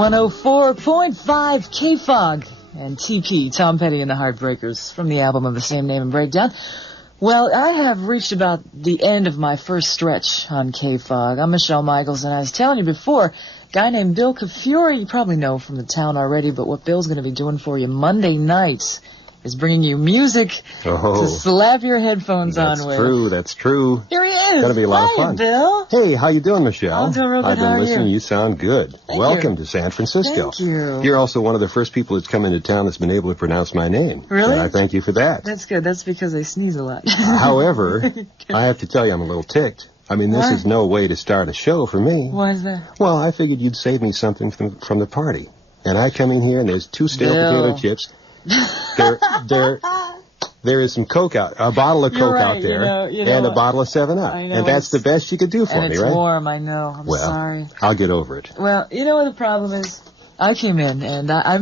104.5 KFOG and TP, Tom Petty and the Heartbreakers, from the album of the same name and breakdown. Well, I have reached about the end of my first stretch on KFOG. I'm Michele Michaels, and I was telling you before, a guy named Bill Keffury, you probably know from the town already, but what Bill's going to be doing for you Monday nights is bringing you music to slap your headphones on with. That's true. Here he is. Going to be a lot of fun. Bill. Hey, how you doing, Michele? I'm doing real good. I've been listening. You sound good. Welcome to San Francisco. Thank you. You're also one of the first people that's come into town that's been able to pronounce my name. Really? And I thank you for that. That's good. That's because I sneeze a lot. However, I have to tell you I'm a little ticked. I mean, this is no way to start a show for me. Why is that? Well, I figured you'd save me something from the party. And I come in here and there's 2 stale potato chips. There is some Coke a bottle of Coke out there, and a bottle of 7-Up. And that's the best you could do for me, right? And it's warm, I know. I'm sorry. I'll get over it. Well, you know what the problem is? I came in, and I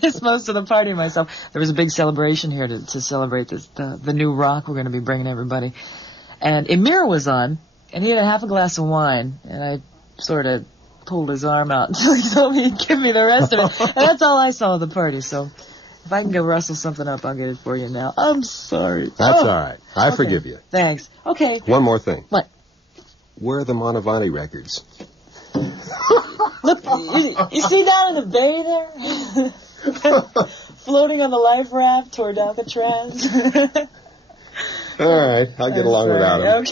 missed most of the party myself. There was a big celebration here to celebrate the new rock we're going to be bringing everybody. And Emir was on, and he had a half a glass of wine, and I sort of pulled his arm out until he told me he'd give me the rest of it. And that's all I saw of the party, so if I can go rustle something up, I'll get it for you now. I'm sorry. That's all right. I forgive you. Thanks. Okay. One more thing. What? Where are the Mantovani records? Look, you see down in the bay there? Floating on the life raft toward Alcatraz. All right, I'll get along without him.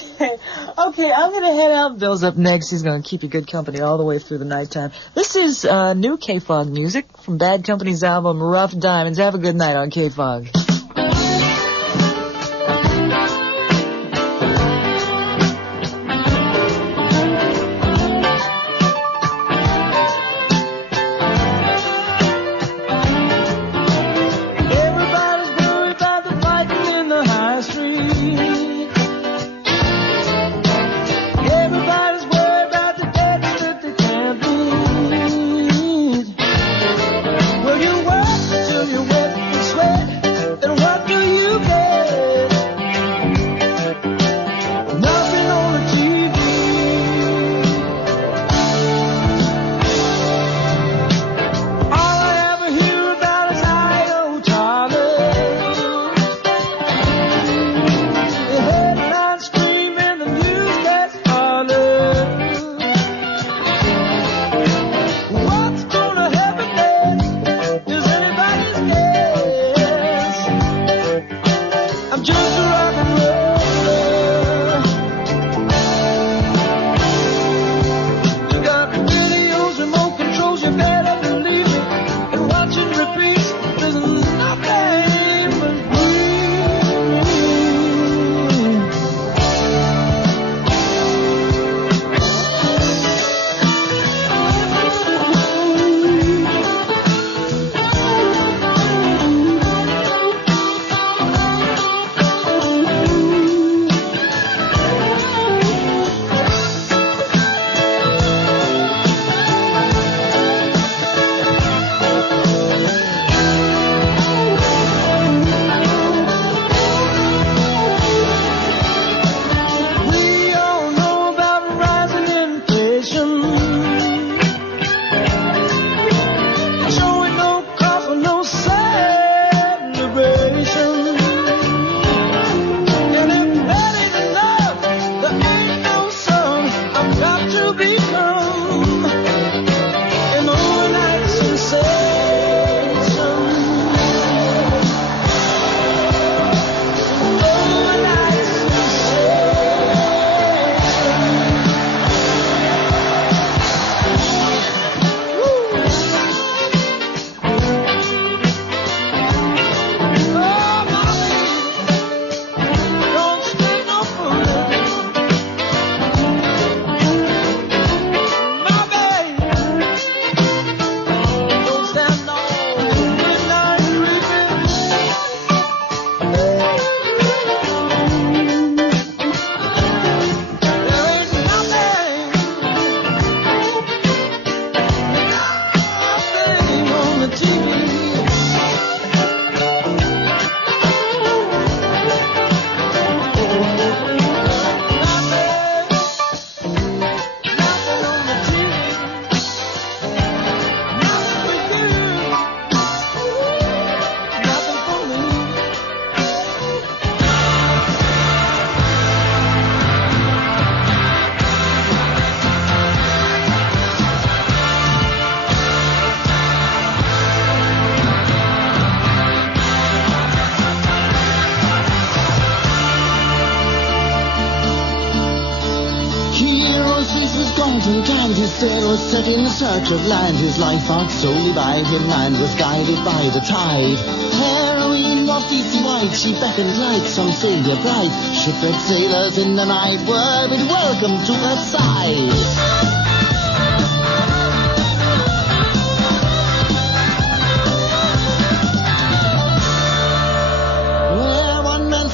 Okay, I'm going to head out. Bill's up next. He's going to keep you good company all the way through the nighttime. This is new KFOG music from Bad Company's album, Rough Diamonds. Have a good night on KFOG. sail was set in search of land. His life fought solely by him and was guided by the tide. Heroine of DC White, she beckoned light, some sailor bright. Shipwrecked sailors in the night were bid welcome to her side.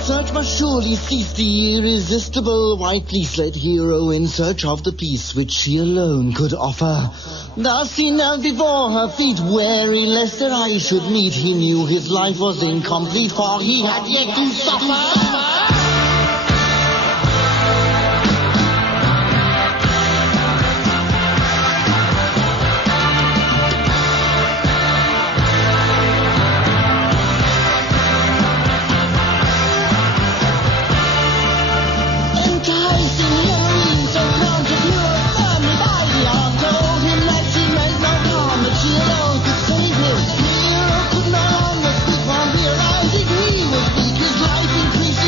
Search must surely cease, the irresistible white fleece-led hero in search of the peace which she alone could offer. Thus he knelt before her feet, wary lest their eyes should meet. He knew his life was incomplete, for he had yet to suffer. Increased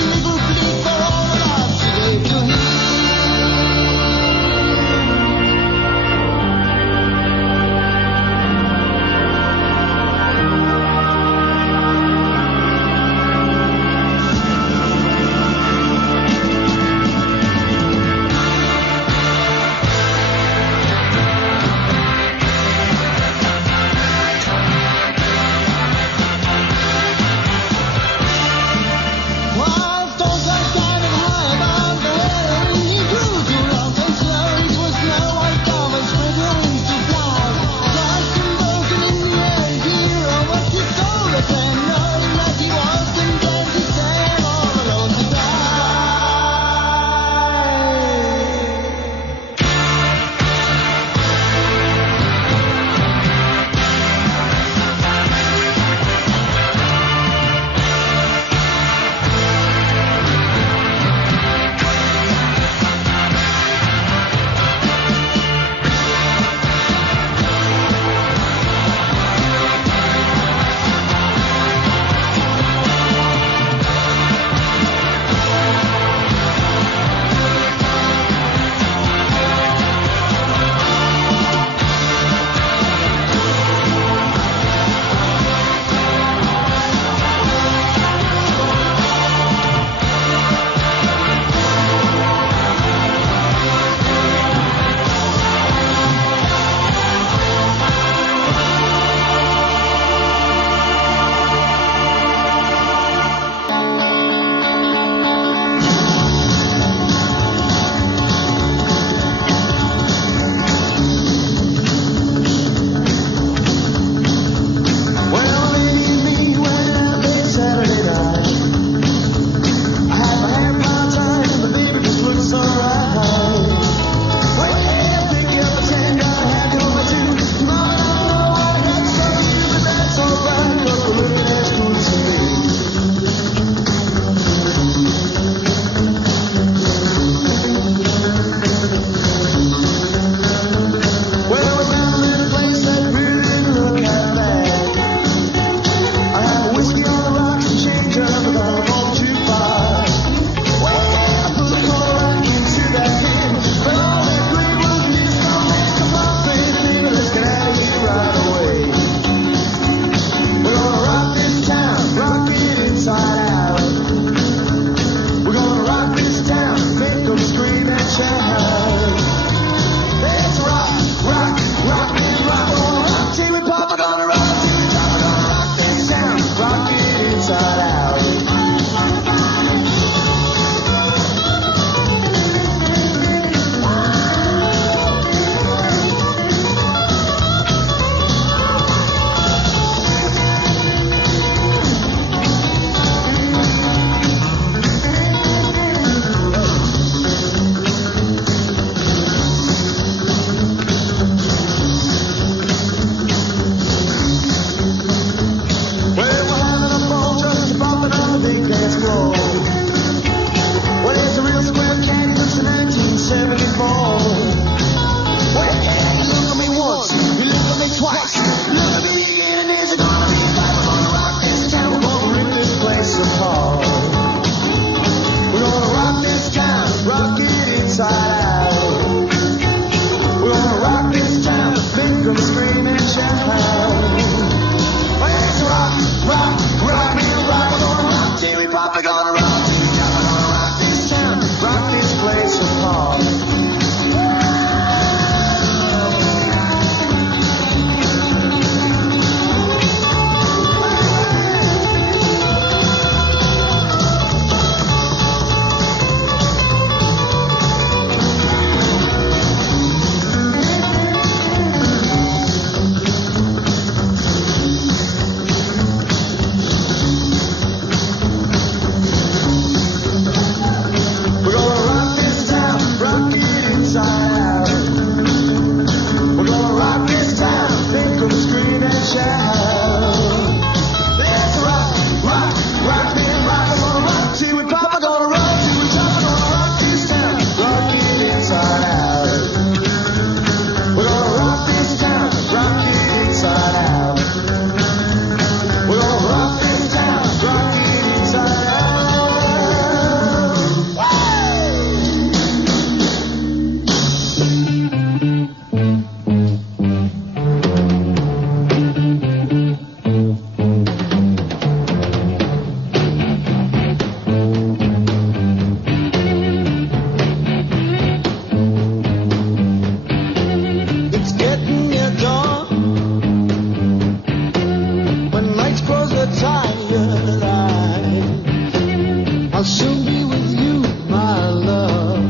I'll soon be with you, my love.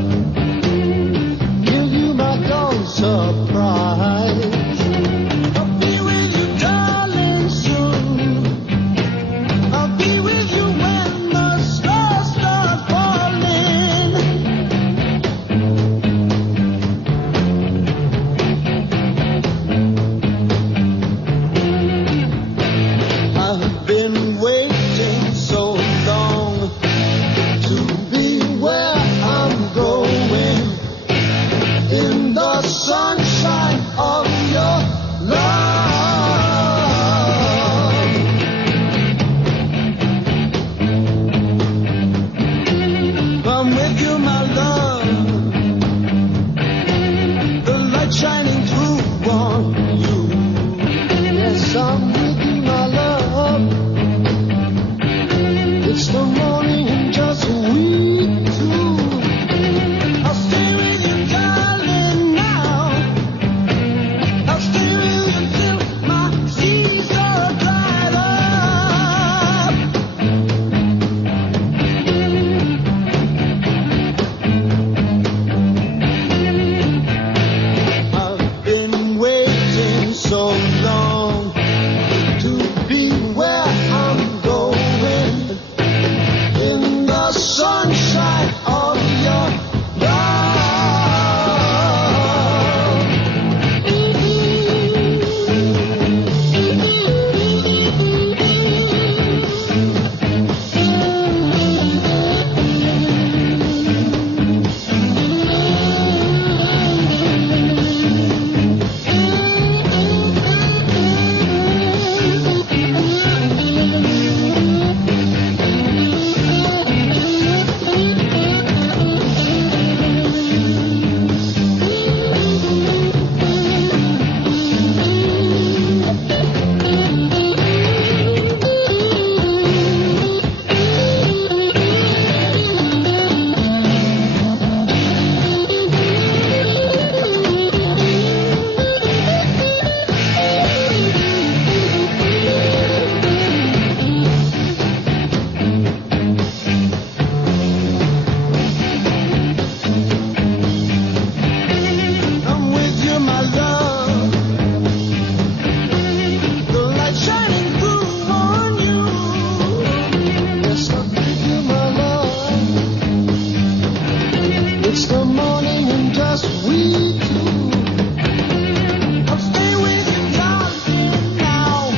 Give you my dawn surprise. I'll be with you, darling, soon. I'll be with you when the stars start falling. I've been waiting so long to be where I'm going, in the sunshine of your love. I'm with you, my love, the light shining through on you. Yes, I'm with you, my love. It's the morning and just we two. I'll stay with you, darling, now. I'll stay with you till my seas are dried up. I've been waiting so long to be where I'm going, in the sunshine of your love. I'm with you, my love, the light shining through on you. Yes, I'm with you, my love. It's the morning and just we two. I'll stay with you, darling, now.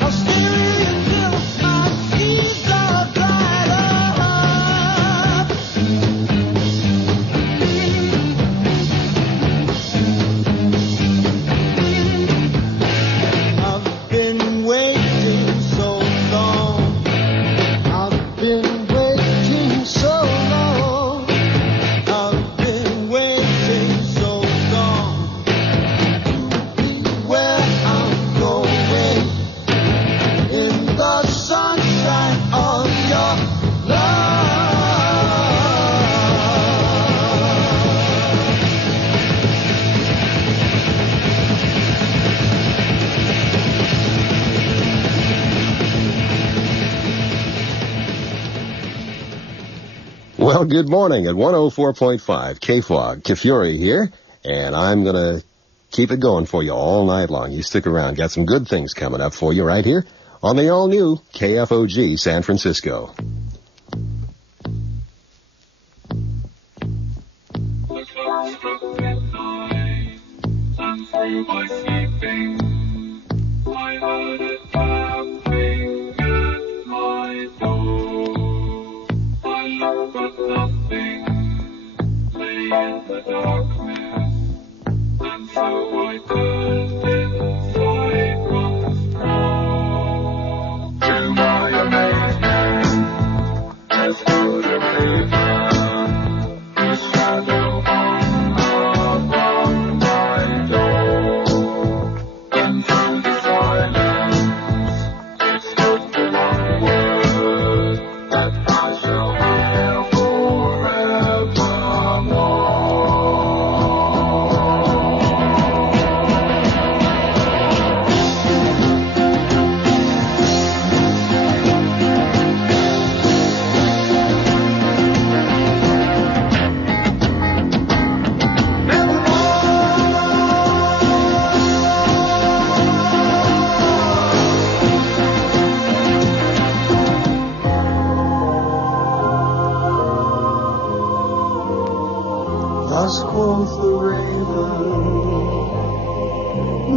I'll stay with you till my seas are dried up. I've been waiting so long. I've been waiting so long. I've been waiting so long to be where I'm going, in the sunshine of your love. Well, good morning at 104.5 KFOG. Keffury here, and I'm going to keep it going for you all night long. You stick around. Got some good things coming up for you right here on the all-new KFOG San Francisco. Thus quoth the raven,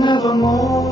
nevermore.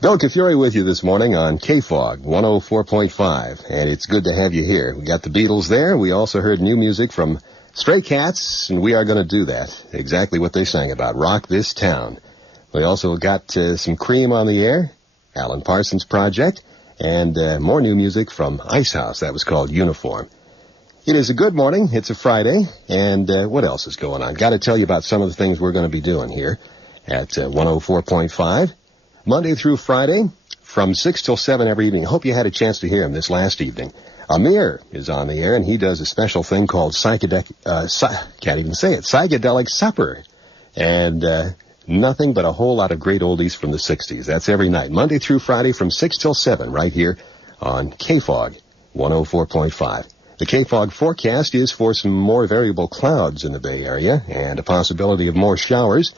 Bill Keffury with you this morning on KFOG 104.5, and it's good to have you here. We got the Beatles there. We also heard new music from Stray Cats, and we are going to do that, exactly what they sang about, Rock This Town. We also got some Cream on the air, Alan Parsons Project, and more new music from Ice House. That was called Uniform. It is a good morning. It's a Friday, and what else is going on? Got to tell you about some of the things we're going to be doing here at 104.5. Monday through Friday, from 6 till 7 every evening. Hope you had a chance to hear him this last evening. Amir is on the air, and he does a special thing called Psychedelic Supper. And nothing but a whole lot of great oldies from the 60s. That's every night, Monday through Friday, from 6 till 7, right here on KFOG 104.5. The KFOG forecast is for some more variable clouds in the Bay Area and a possibility of more showers.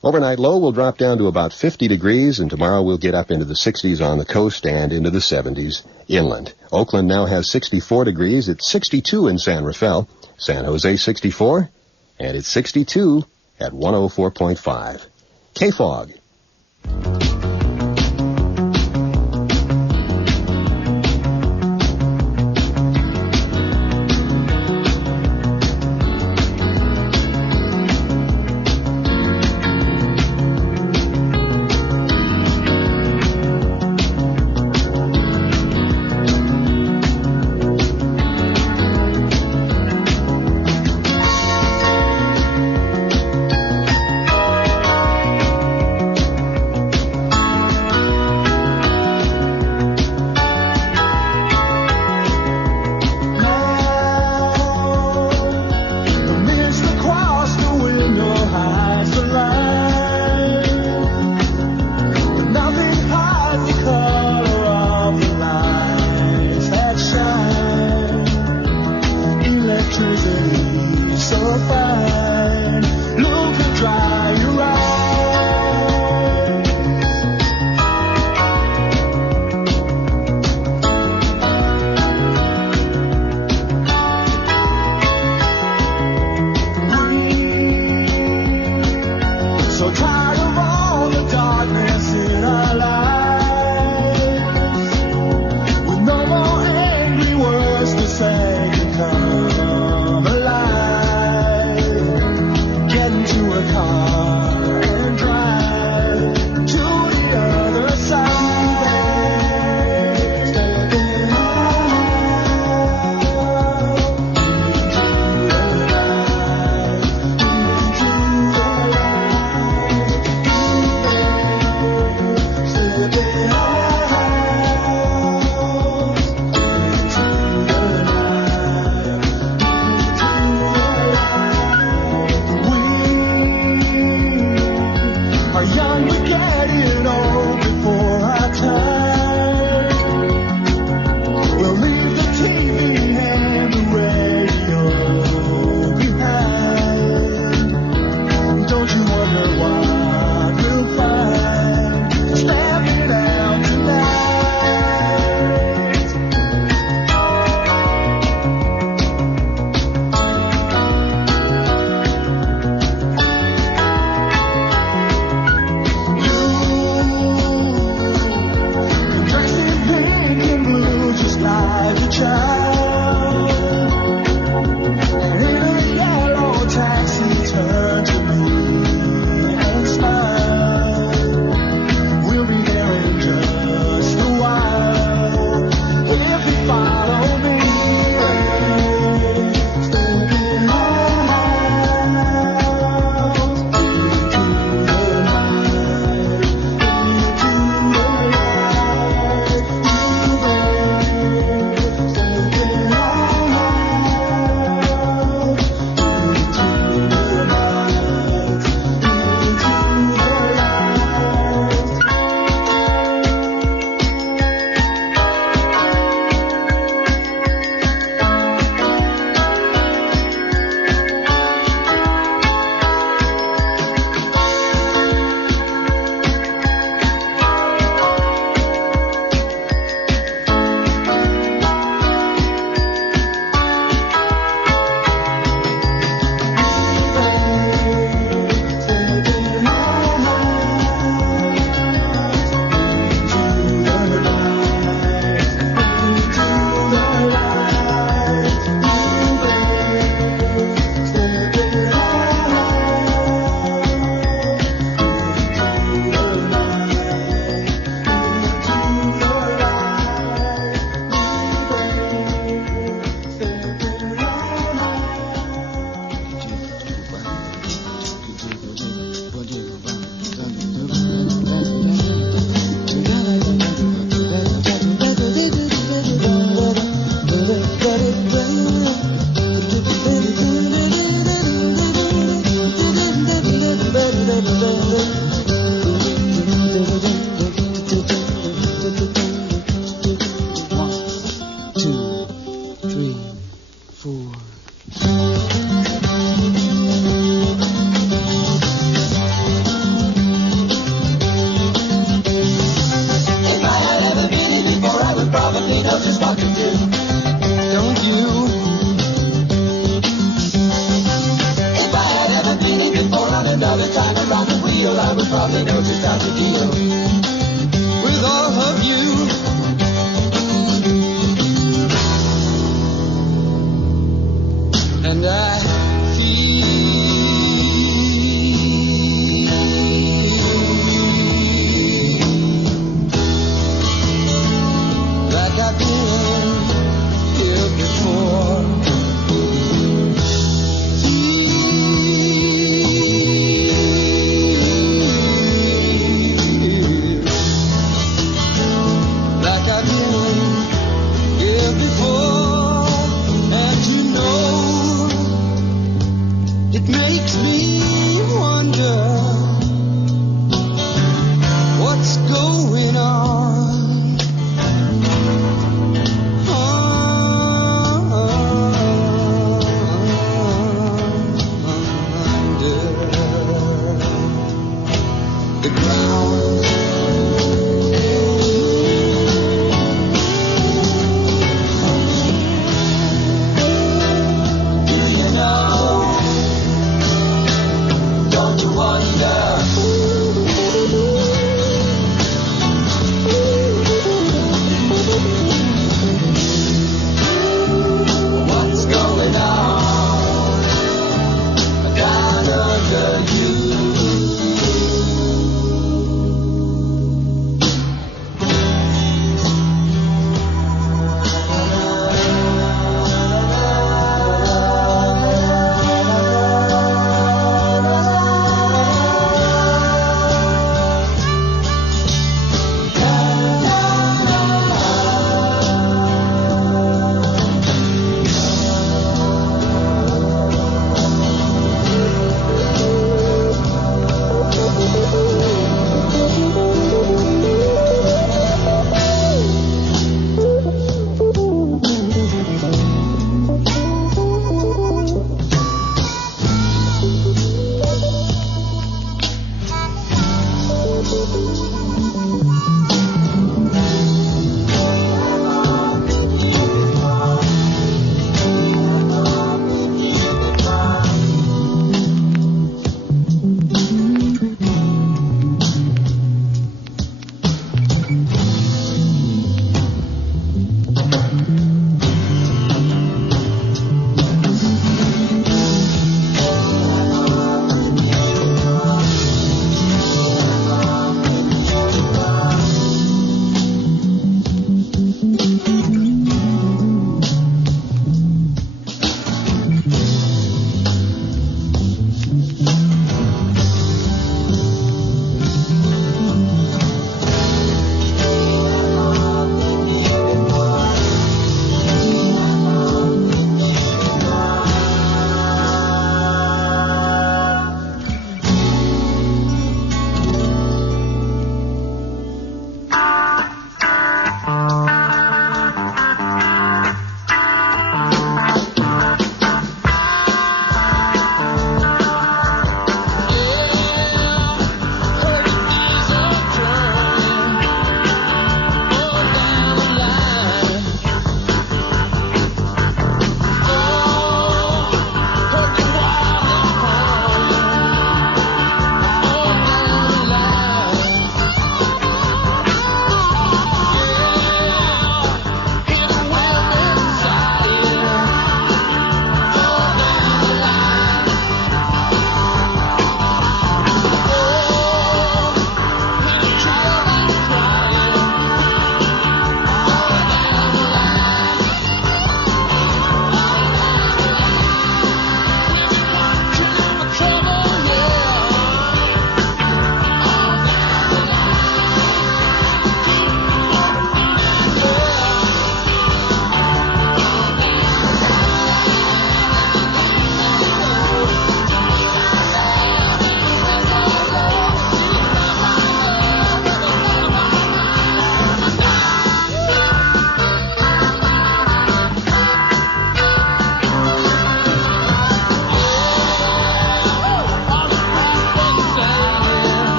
Overnight low will drop down to about 50 degrees, and tomorrow we'll get up into the 60s on the coast and into the 70s inland. Oakland now has 64 degrees. It's 62 in San Rafael. San Jose 64, and it's 62 at 104.5. KFOG.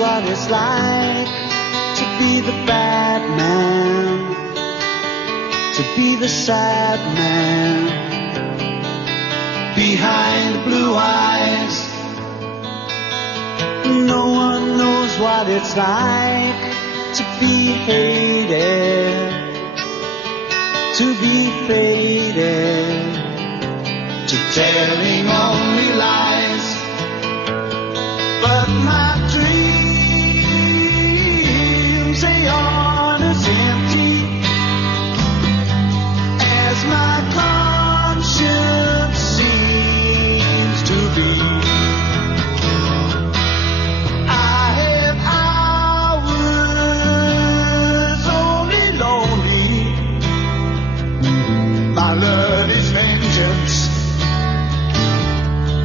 what it's like to be the bad man, to be the sad man behind the blue eyes. No one knows what it's like to be hated, to be faded, to telling only lies. But my dreams, they aren't as empty as my conscience seems to be. I have hours only lonely. My love is vengeance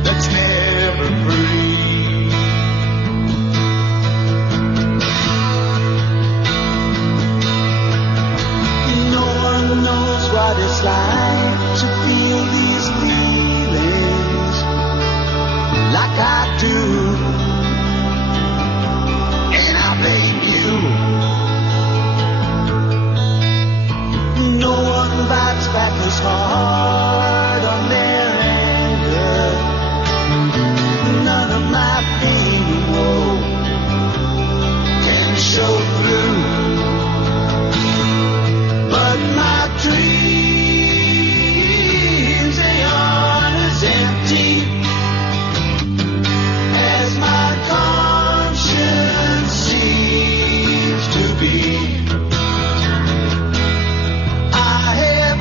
that's never free. Knows what it's like to feel these feelings like I do, and I blame you. No one bites back as hard on their anger. None of my pain and woe can show through. But my dreams, they aren't as empty as my conscience seems to be. I have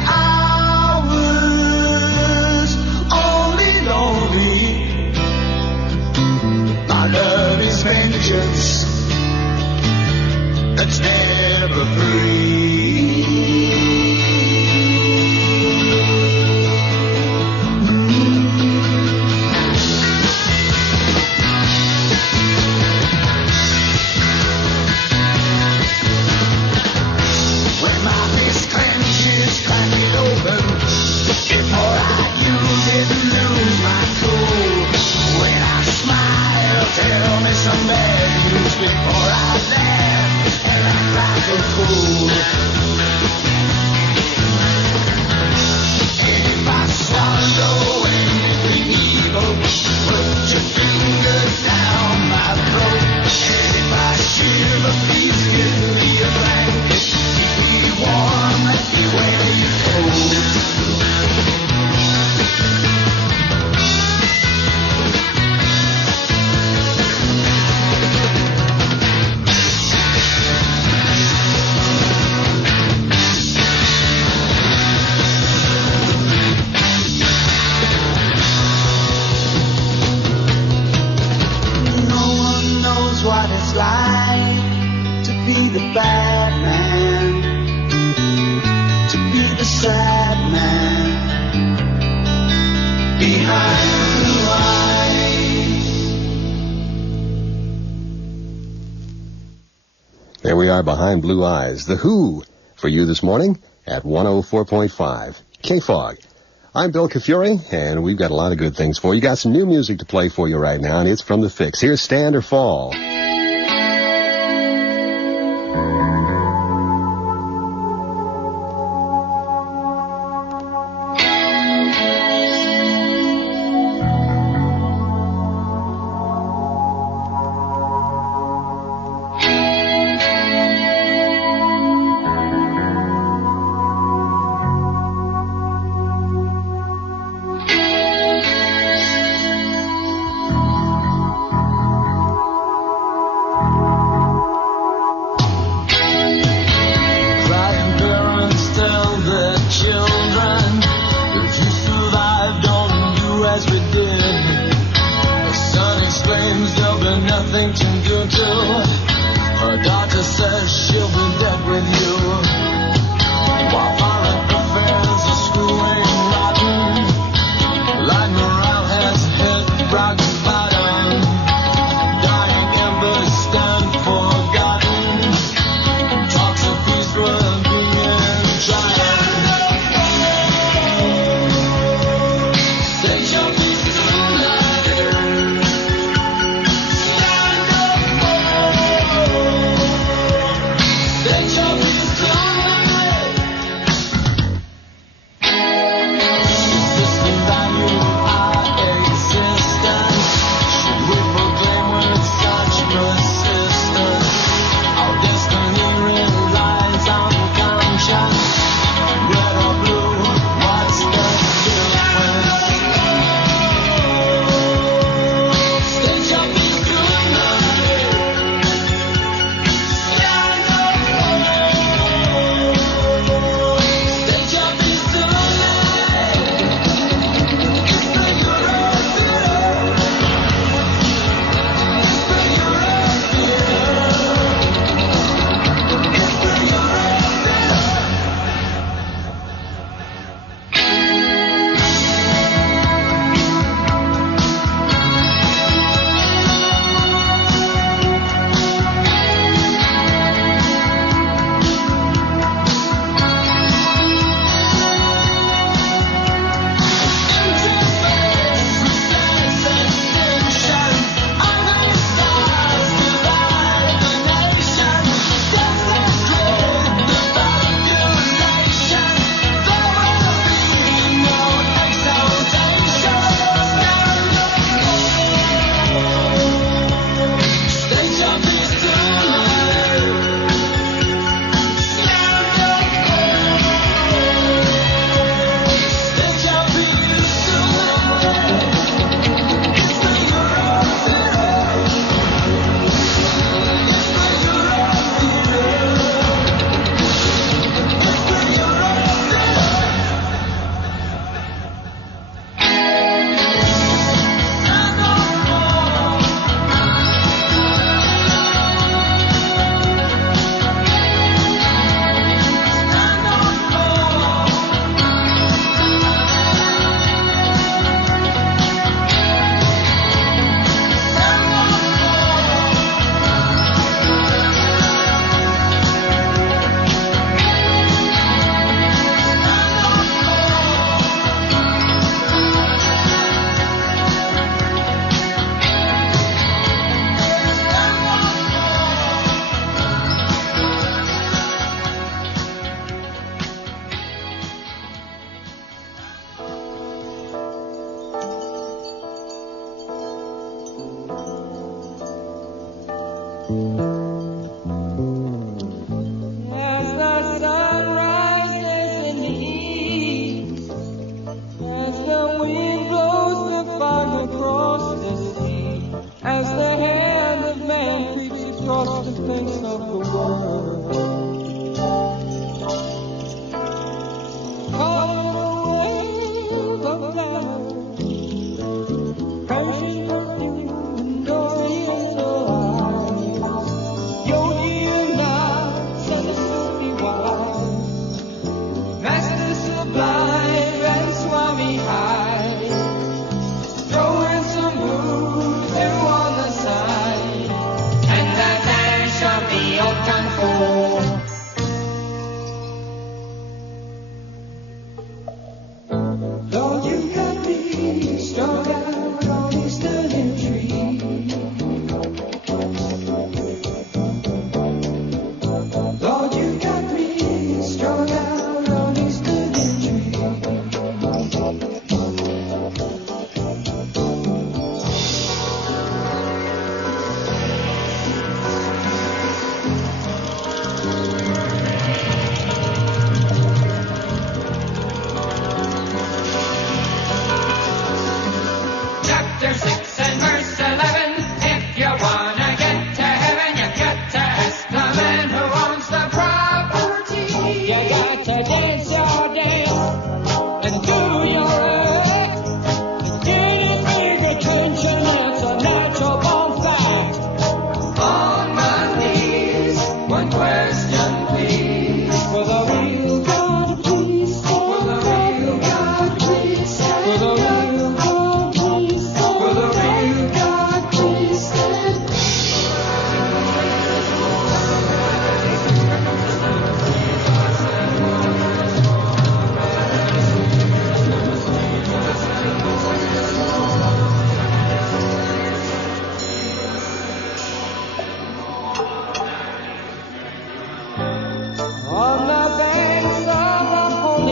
hours only lonely. My love is vengeance that's never free. Tell me some bad news before I laugh and act like a fool. And if I swallow anything evil, put your fingers down my throat. And if I shiver, please give me a blanket. Keep me warm, let me wear you cold. What it's like to be the bad man, to be the sad man behind blue eyes. There we are behind Blue Eyes. The Who for you this morning at 104.5 KFOG. I'm Bill Keffury, and we've got a lot of good things for you. Got some new music to play for you right now, and it's from The Fix. Here's Stand or Fall.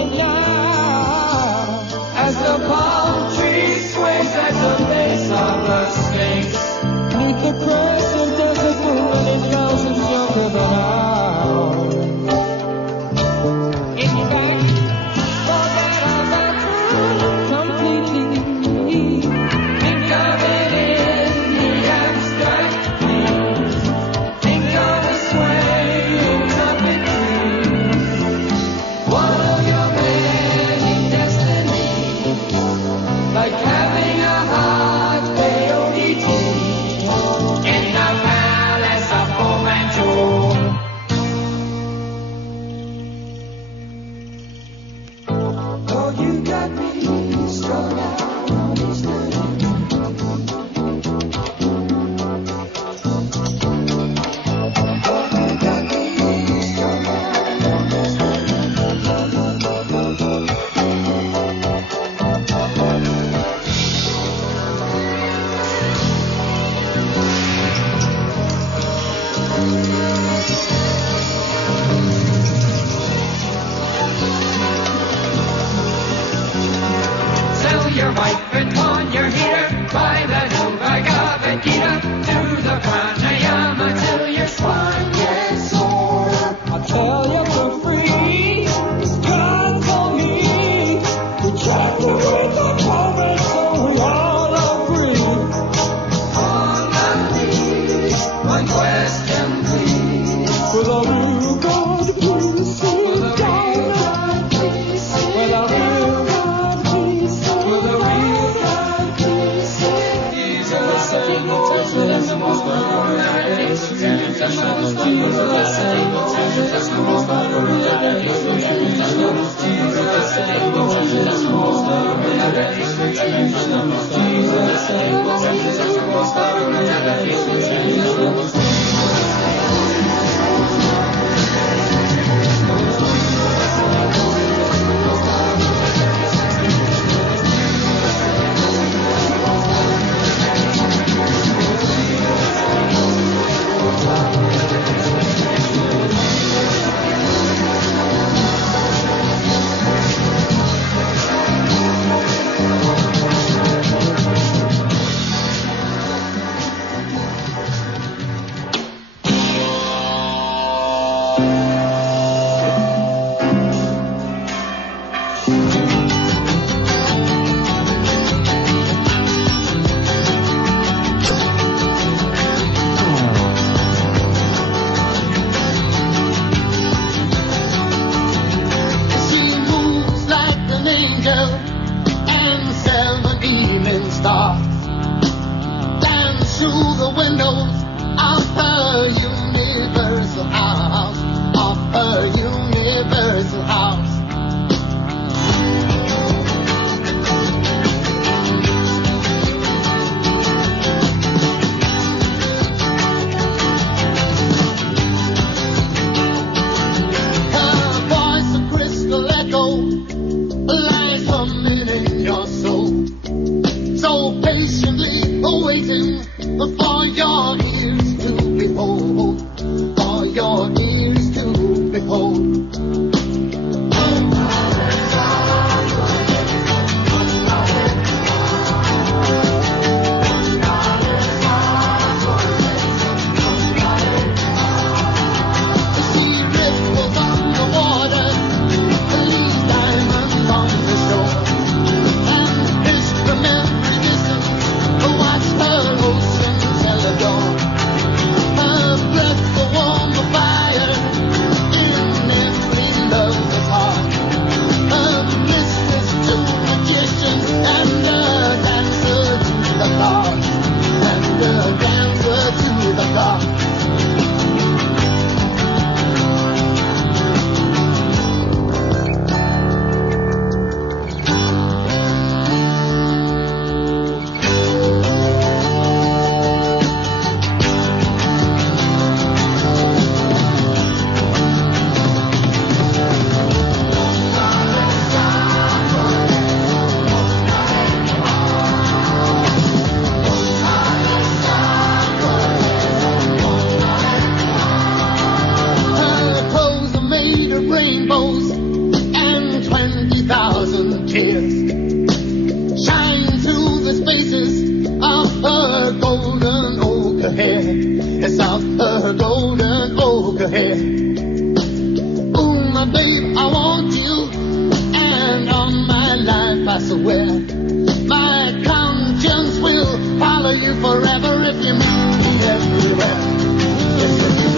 moment now, as the palm tree sways at the base of the Sphinx. Make a present as a fool and thousands younger than ours. In fact, forget about completely. Think of it in the abstract. Think of the swaying trumpet trees. One of your many destinies. I swear. My conscience will follow you forever if you meet me everywhere. Yes, you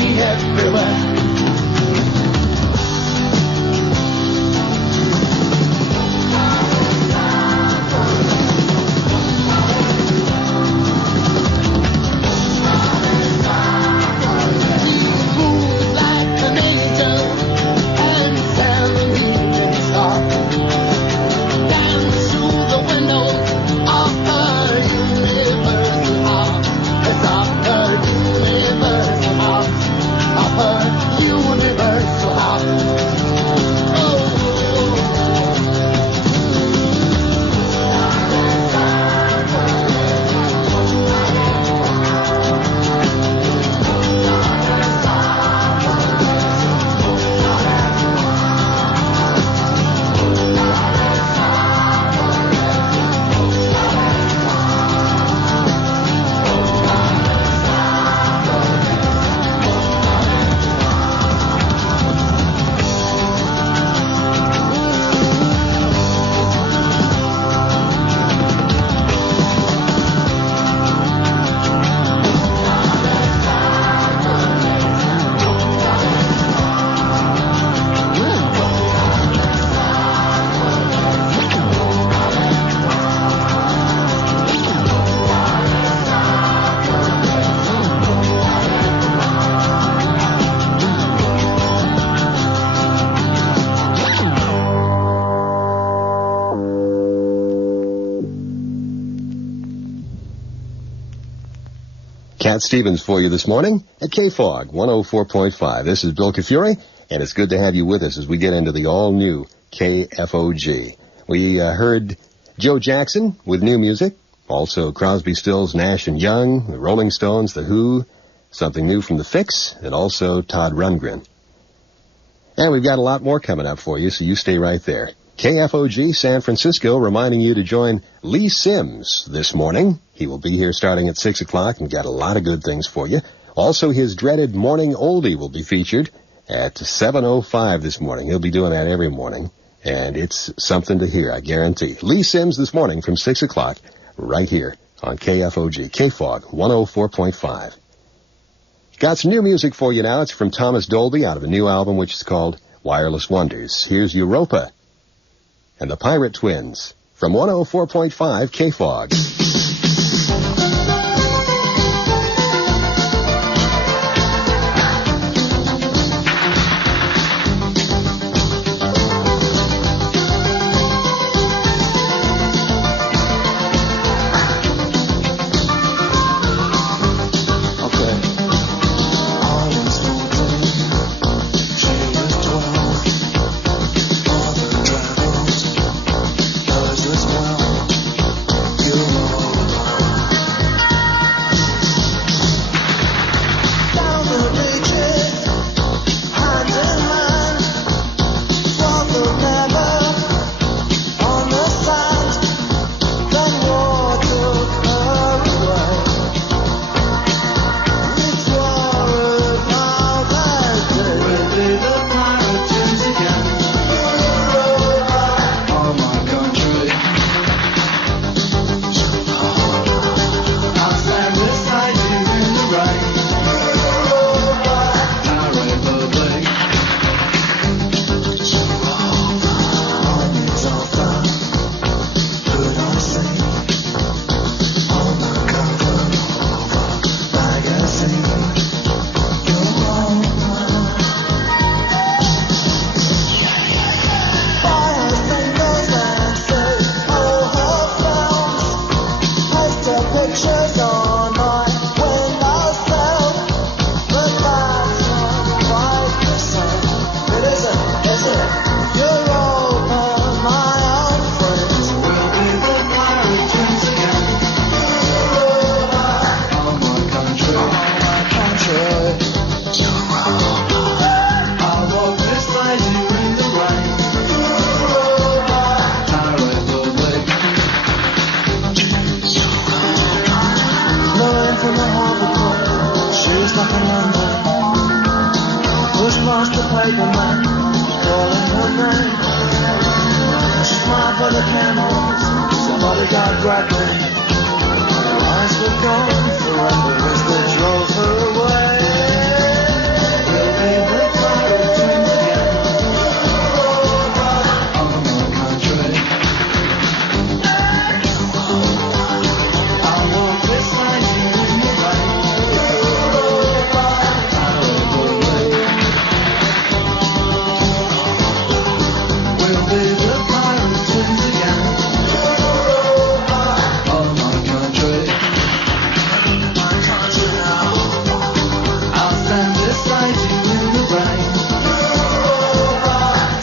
meet me everywhere. Cat Stevens for you this morning at KFOG 104.5. This is Bill Keffury, and it's good to have you with us as we get into the all-new KFOG. We heard Joe Jackson with new music, also Crosby, Stills, Nash & Young, the Rolling Stones, The Who, something new from The Fix, and also Todd Rundgren. And we've got a lot more coming up for you, so you stay right there. KFOG San Francisco reminding you to join Lee Sims this morning. He will be here starting at 6 o'clock and got a lot of good things for you. Also, his dreaded morning oldie will be featured at 7:05 this morning. He'll be doing that every morning, and it's something to hear, I guarantee. Lee Sims this morning from 6 o'clock right here on KFOG, KFOG 104.5. Got some new music for you now. It's from Thomas Dolby out of a new album which is called Wireless Wonders. Here's Europa and the Pirate Twins from 104.5 KFOG. You scrapping. Eyes were gone forever as they drove her away. We'll be the pirates once again on my country. I'll walk beside you in the rain. We'll be the pirates once again on my country. I'll stand beside you in the rain.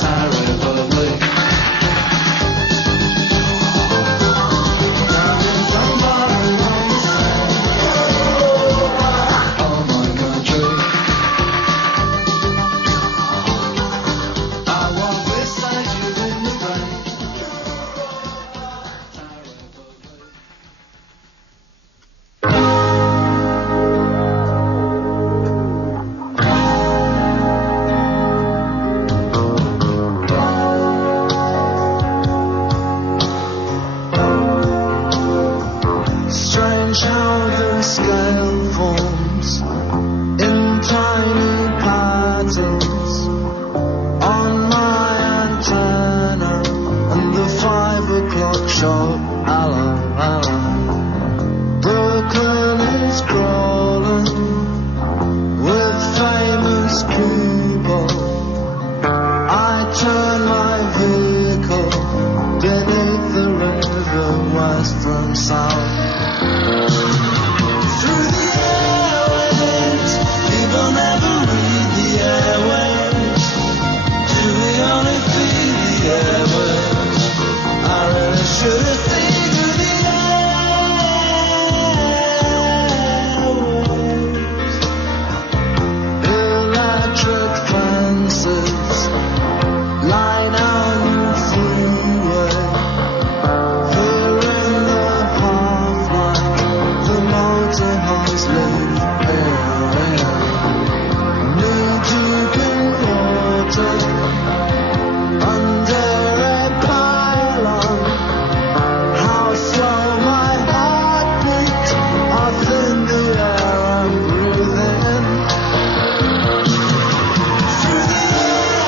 Terribly. Drowning somebody on the sand. On my country. I walk beside you in the rain. Strange how the scale forms in tiny patterns on my antenna and the 5 o'clock show. Hello, hello. Brooklyn is crawling with famous people. I turn my vehicle beneath the river west from south. Through the airwaves, people never read the airwaves. Do we only feed the airwaves? I really should have seen through the airwaves. Electric fences line out the freeway. They're in the pathline, the motorhomes live here. Need to be water under a pylon. How slow my heart beats off in the air I'm breathing. Through the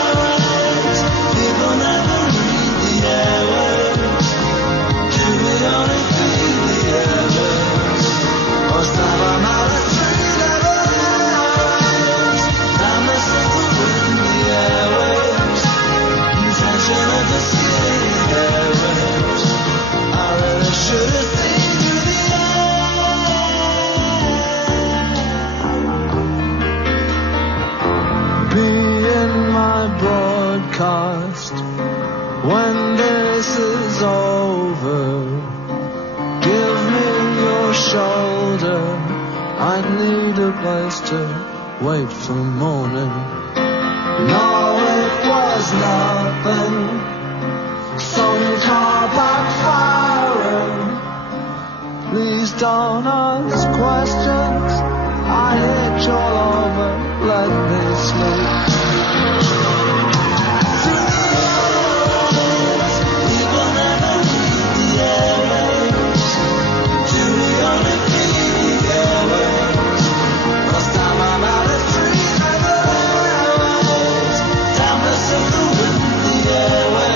airwaves, people never read the airwaves. Do we only feed the airwaves? Or stab 'em out of 3 level airwaves? Down the simple wind, the airwaves. Intention of the city airwaves. I really should have seen through the air. Be in my broadcast when this is over. Give me your shoulder. I need a place to wait for morning. No, it was nothing. Some car backfiring. Please don't ask questions. I itch all over. Let me sleep. Through the airwaves, people never read the airwaves. Do we only feed the airwaves? Last time I'm out of 3 level airwaves. Down the simple wind, the airwaves.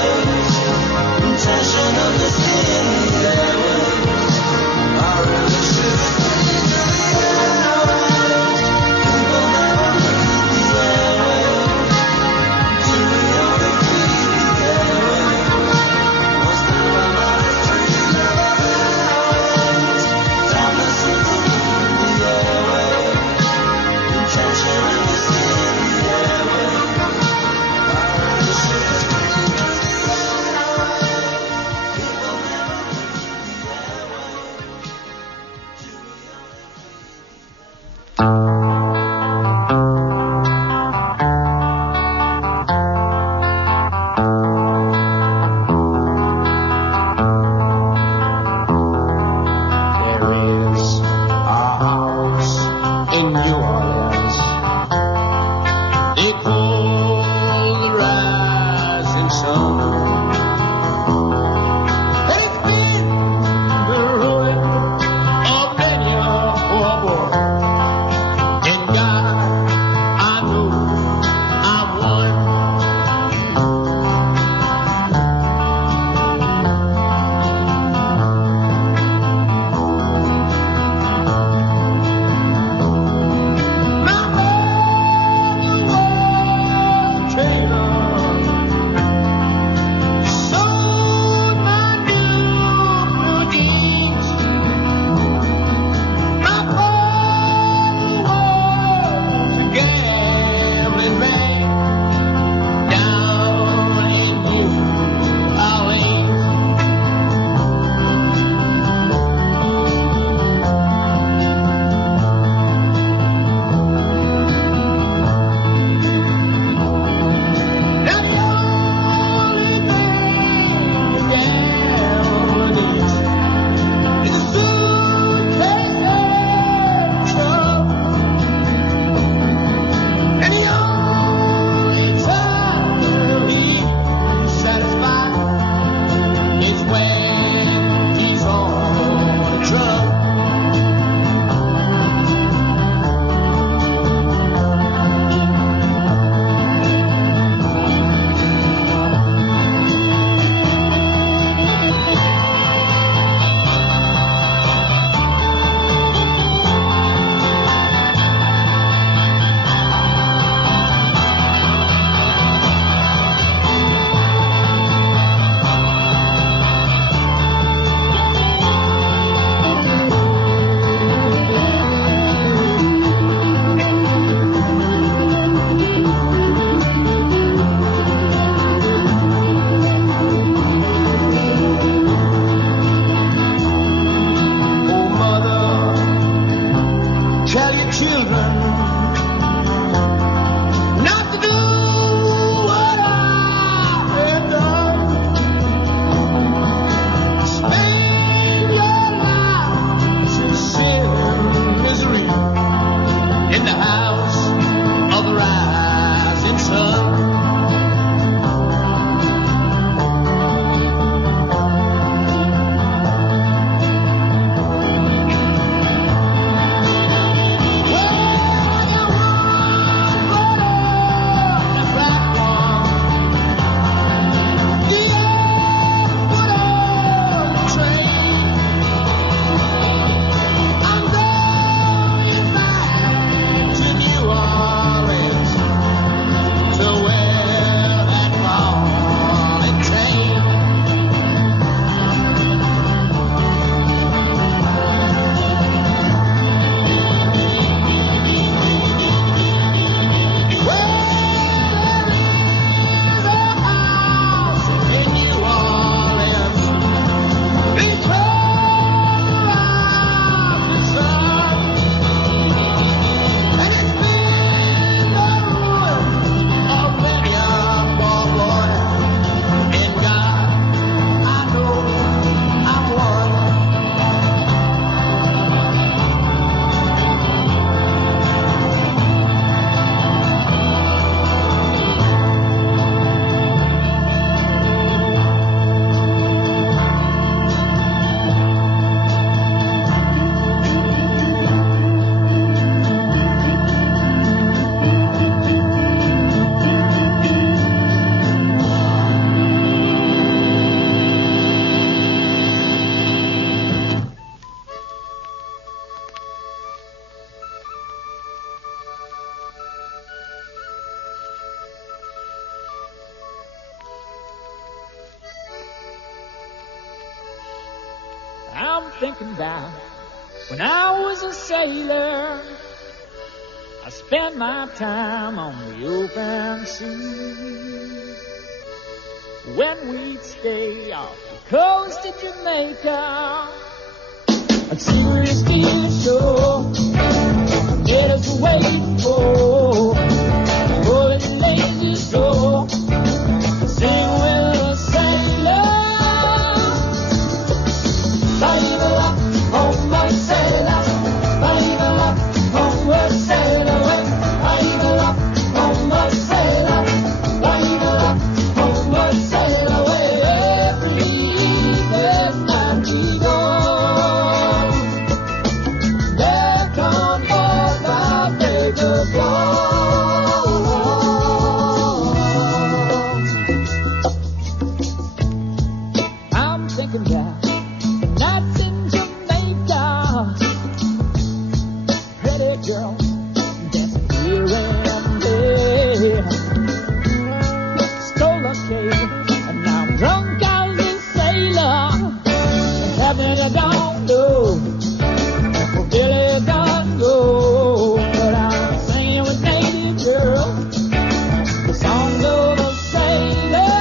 I'm thinking back when I was a sailor. I spent my time on the open sea. When we'd stay off the coast of Jamaica, I'd see the steam show, get us waiting for, rolling lazy shore, sing with a sailor. Baby, homeward sailor, baby, homeward sailor, baby, homeward sailor, baby, homeward sailor, every night we go. There comes my baby boy. I'm thinking back. Nights in Jamaica, pretty girls dancing here and there. Stole a cake, and now I'm drunk as a sailor. Having a don't know, for Billy don't go. But I'm singing with native girls, the songs of a sailor.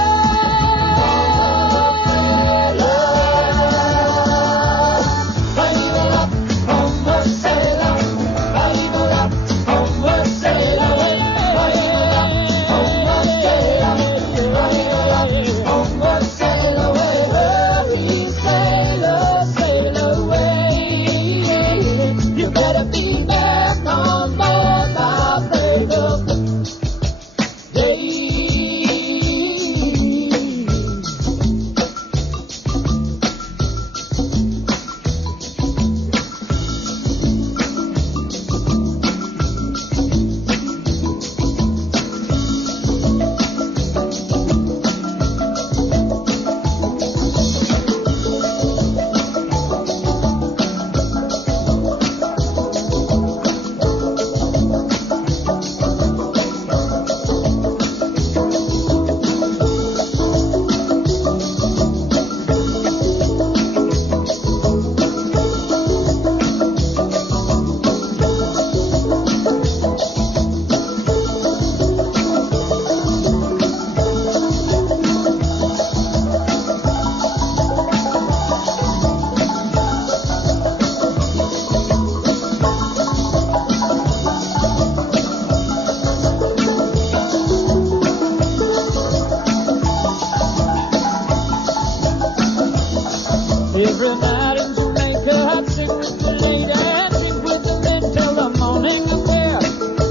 Every night in Jamaica, I'd sing with the lady and drink with the men till the morning affair.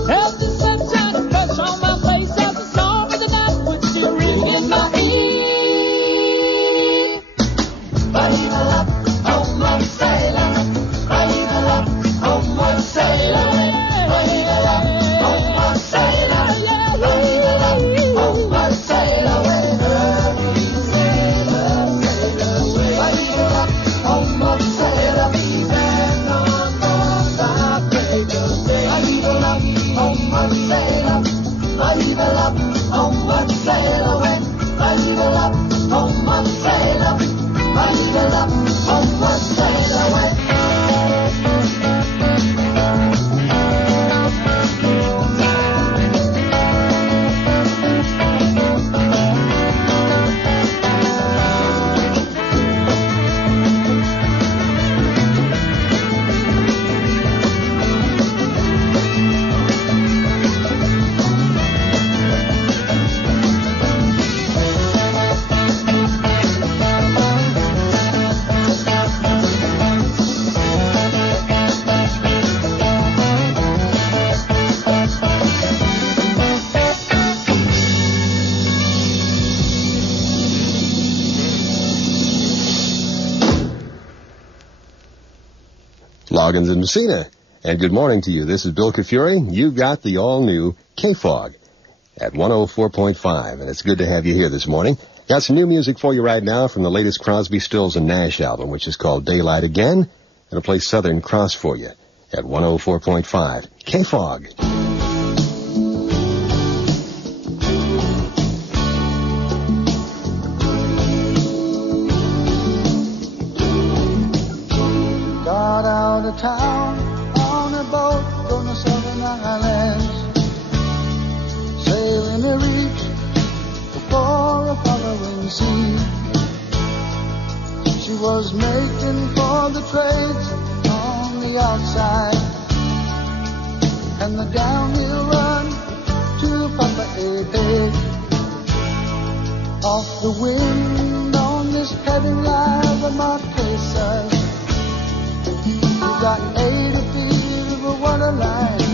Help the sunshine to press on my face as the song of the night would still ring in my ear. Baby, homeward sailor, baby, homeward sailor, baby, homeward sailor, baby, homeward sailor, homeward sailor, be back on board my break of day. Homeward sailor, homeward sailor, homeward sailor, homeward sailor. Loggins and Messina. And good morning to you. This is Bill Keffury. You've got the all-new KFOG at 104.5, and it's good to have you here this morning. Got some new music for you right now from the latest Crosby, Stills, and Nash album, which is called Daylight Again. And I'll play Southern Cross for you at 104.5 KFOG. town on a boat on the southern islands, sailing a reach before a following sea. She was making for the trades on the outside, and the downhill run to Papa A. Off the wind on this heading line of Marquesas, we got 80 feet of a waterline,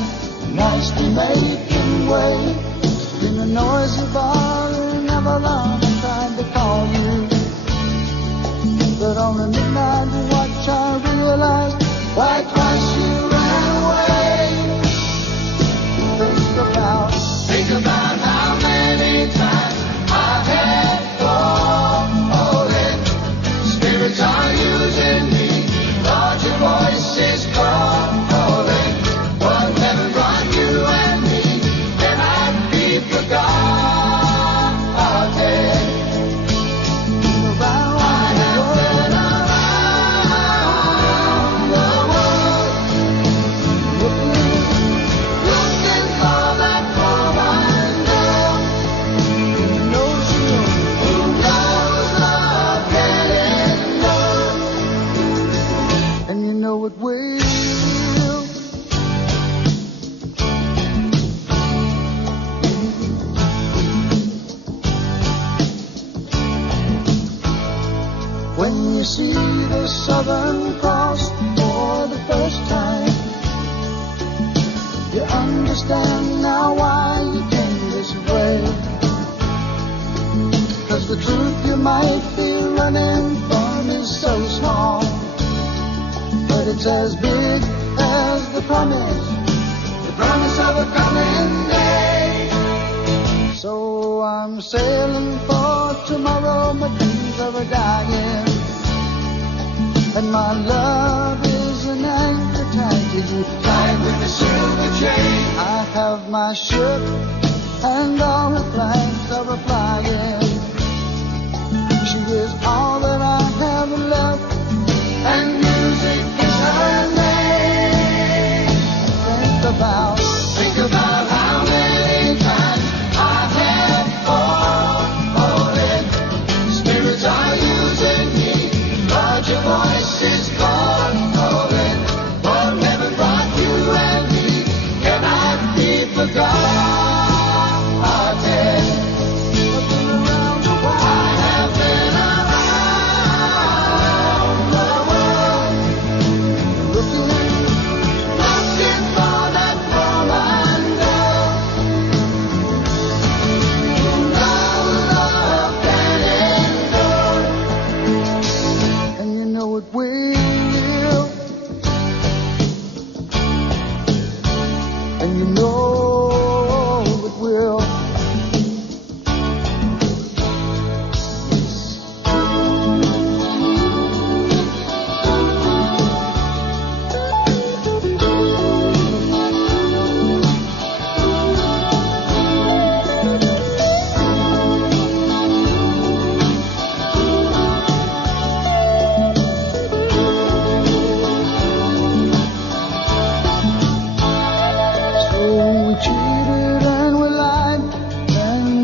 nicely making way in a noisy bar in Avalon. I tried to call you, but on a midnight watch I realized why twice you ran away. Think about how many times I had fallen. Spirits are using me, Lord, your voice is calling. What never brought you and me cannot be forgotten. It will. When you see the Southern Cross for the first time, you understand now why you came this way. 'Cause the truth you might be running from is so small, but it's as big as the promise of a coming day. So I'm sailing for tomorrow, my dreams are a-dying, and my love is an anchor tied to you, tied with a silver chain. I have my ship, and all her flags are a-flying. She is all that I have left, and music is her name. Think about how many times I have fallen. Spirits are using me, but your voice is calling. What never brought you and me cannot be forgotten.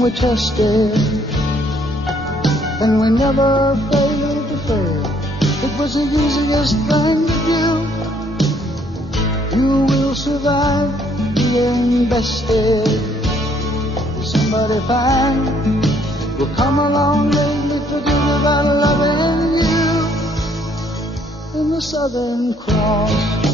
Tested, and we never failed to fail. It was the easiest thing to do. You will survive being bested. Somebody fine will come along lately, forgive me about loving you. In the Southern Cross